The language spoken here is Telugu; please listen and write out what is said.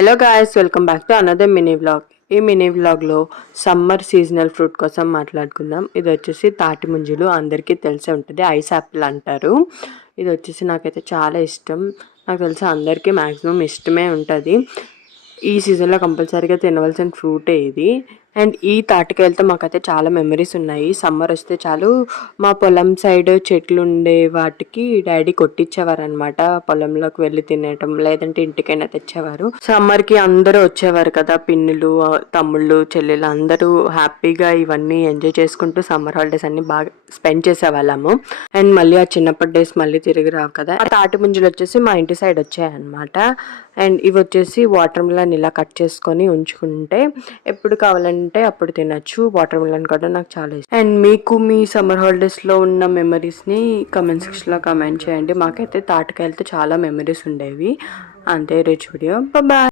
Hello guys, welcome back to another mini vlog. ఈ మినీ వ్లాగ్లో సమ్మర్ సీజనల్ ఫ్రూట్ కోసం మాట్లాడుకుందాం. ఇది వచ్చేసి తాటి ముంజలు, అందరికీ తెలిసే ఉంటుంది, ఐస్ యాపిల్ అంటారు. ఇది వచ్చేసి నాకైతే చాలా ఇష్టం. నాకు తెలిసి అందరికీ మ్యాక్సిమం ఇష్టమే ఉంటుంది. ఈ సీజన్లో కంపల్సరీగా తినవలసిన ఫ్రూటే ఇది. అండ్ ఈ తాటికాయలతో మాకైతే చాలా మెమరీస్ ఉన్నాయి. సమ్మర్ వస్తే చాలు మా పొలం సైడ్ చెట్లు ఉండే వాటికి డాడీ కొట్టించేవారు అనమాట. పొలంలోకి వెళ్ళి తినేయటం, లేదంటే ఇంటికైనా తెచ్చేవారు. సమ్మర్కి అందరూ వచ్చేవారు కదా, పిన్నులు, తమ్ముళ్ళు, చెల్లెలు అందరూ హ్యాపీగా ఇవన్నీ ఎంజాయ్ చేసుకుంటూ సమ్మర్ హాలిడేస్ అన్ని బాగా స్పెండ్ చేసేవాళ్ళము. అండ్ మళ్ళీ ఆ చిన్నప్పటి డేస్ మళ్ళీ తిరిగి రావు కదా. ఆ తాటి ముంజలు వచ్చేసి మా ఇంటి సైడ్ వచ్చాయన్నమాట. అండ్ ఇవి వచ్చేసి వాటర్ మిలన్ ఇలా కట్ చేసుకొని ఉంచుకుంటే ఎప్పుడు కావాలంటే అప్పుడు తినచ్చు. వాటర్ మిలన్ కూడా నాకు చాలా ఇష్టం. అండ్ మీకు మీ సమ్మర్ హాలిడేస్లో ఉన్న మెమరీస్ని కమెంట్ సెక్షన్లో కమెంట్ చేయండి. మాకైతే తాటికాయలతో చాలా మెమరీస్ ఉండేవి. అంతే, రిచ్ వీడియో. బాయ్.